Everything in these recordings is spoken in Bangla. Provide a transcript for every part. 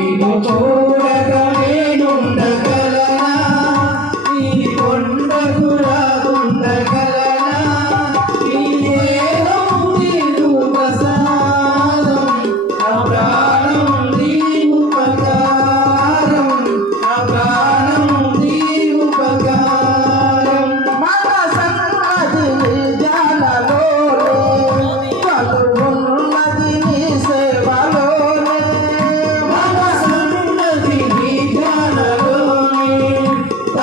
আমি তো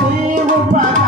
comigo, pai.